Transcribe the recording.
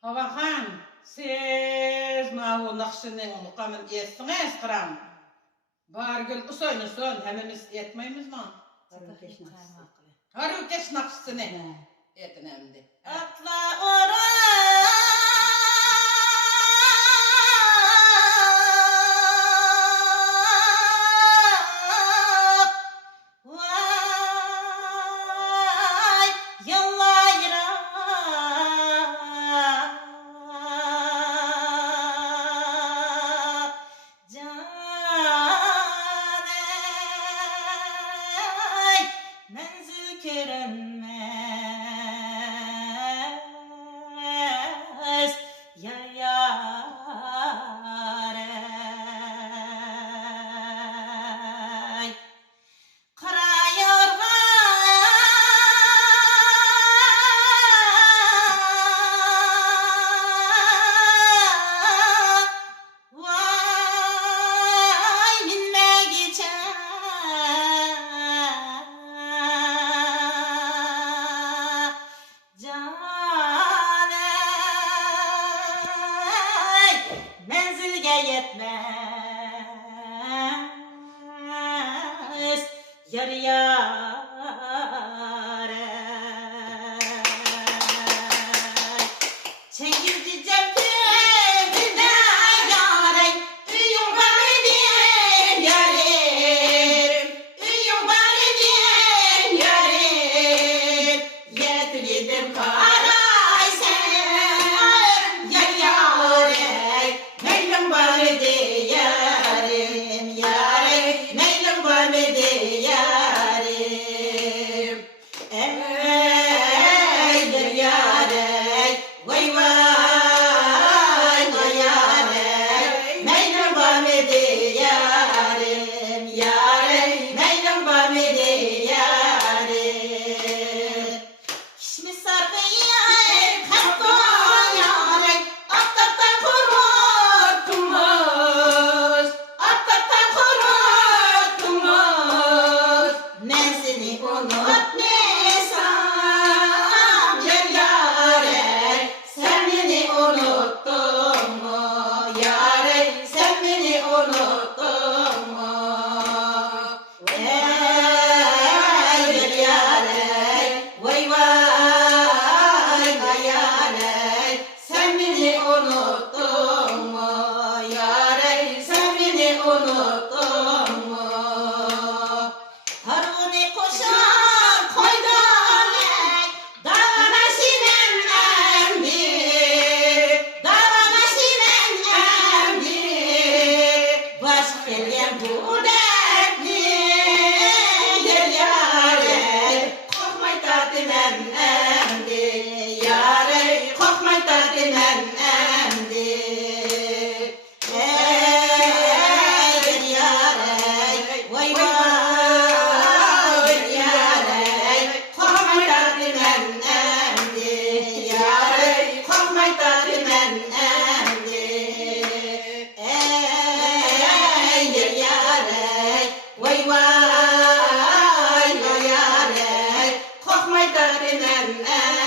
Havahan, siz mahu nakşının mukamın etsiniz kıram. Bargül usoynusun, hemimiz etmeyimiz mi? Harukeş nakşısını etin hemdi. Atla oraya. Yetmez yar yâre çekirci cemkirine yâre üyüm var edin yarim üyüm var edin yarim yetirdim karay sen yar yâre neylem var edin yarim yarim neylem var edin yarim ey yar yâre vay vay vay yâre neylem var edin yarim yarim neylem var edin yarim kişmi sarfayar katton yarim attaktan kuruttumuz attaktan kuruttumuz ben seni unutmasam yar yâre sen beni unuttun mu yâre sen beni unuttun mu ey yar yâre vay vay vay yâre sen beni unuttun mu yâre sen beni unuttun mu Haruni koşar koydan davana sinen emdi davana sinen emdi baş gelen bu dertli yar yâre korkmay tatimen emdi yâre korkmay tatimen emdi ey yar yâre vay vay yâre korkmay tatimen emdi yâre korkmay tatimen emdi ey yar yâre vay vay vay yâre korkmay tatimen emdi